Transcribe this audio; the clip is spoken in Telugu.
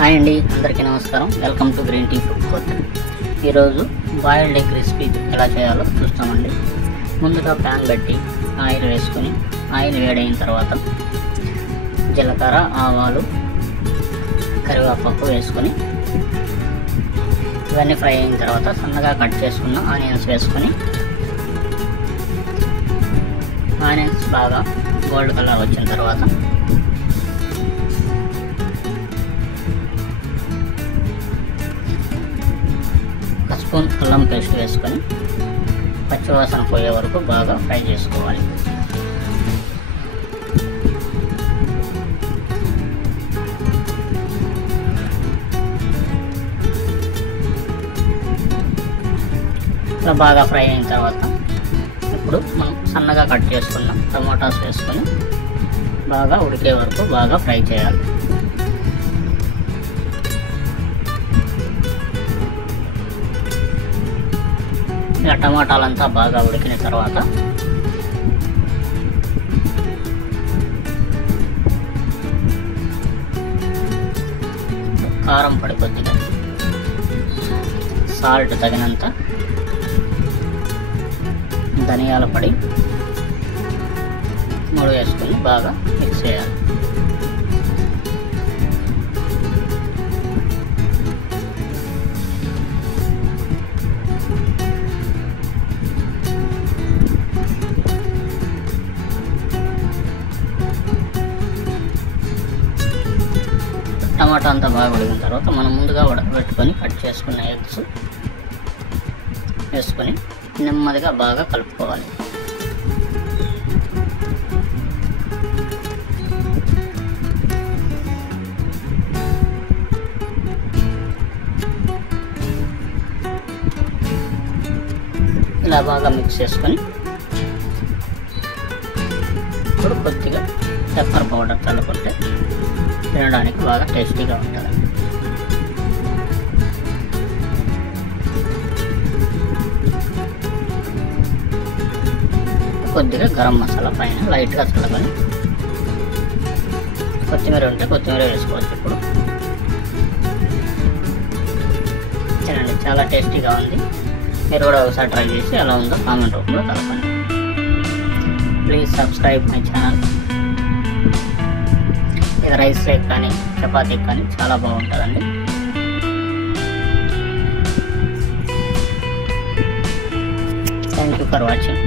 హాయ్ అండి, అందరికీ నమస్కారం. Welcome to green tea food court. ఈరోజు బాయిల్డ్ ఎగ్ రెసిపీ ఎలా చేయాలో చూస్తామండి. ముందుగా ప్యాన్ పెట్టి ఆయిల్ వేసుకొని, ఆయిల్ వేడైన తర్వాత జీలకర్ర, ఆవాలు, కరివేపాకు వేసుకొని ఇవన్నీ ఫ్రై అయిన తర్వాత సన్నగా కట్ చేసుకున్న ఆనియన్స్ వేసుకొని, ఆనియన్స్ బాగా గోల్డ్ కలర్ వచ్చిన తర్వాత స్పూన్ అల్లం పేస్ట్ వేసుకొని పచ్చివాసన పోయే వరకు బాగా ఫ్రై చేసుకోవాలి. ఇలా బాగా ఫ్రై అయిన తర్వాత ఇప్పుడు మనం సన్నగా కట్ చేసుకున్న టమాటాస్ వేసుకొని బాగా ఉడికే వరకు బాగా ఫ్రై చేయాలి. ఇలా టమాటాలంతా బాగా ఉడికిన తర్వాత కారం పొడి కొద్దిగా, సాల్ట్ తగినంత, ధనియాల పొడి 3 వేసుకొని బాగా మిక్స్ చేయాలి. టమాటా అంతా బాగా ఉడికిన తర్వాత మనం ముందుగా ఉడకబెట్టుకొని కట్ చేసుకున్న ఎగ్స్ వేసుకొని నెమ్మదిగా బాగా కలుపుకోవాలి. ఇలా బాగా మిక్స్ చేసుకొని ఇప్పుడు కొద్దిగా పెప్పర్ పౌడర్ చల్లుకుంటే తినడానికి బాగా టేస్టీగా ఉంటుంది. కొద్దిగా గరం మసాలా పైన లైట్గా చల్లుకొని, కొత్తిమీర ఉంటే కొత్తిమీర వేసుకోవచ్చు. ఇప్పుడు తినండి, చాలా టేస్టీగా ఉంది. మీరు కూడా ఒకసారి ట్రై చేసి ఎలా ఉందో కామెంట్ రూపంలో తెలపండి. Please subscribe my channel. ఇది రైస్ లేక్ కానీ చపాతీకి కానీ చాలా బాగుంటుందండి. Thank you for watching.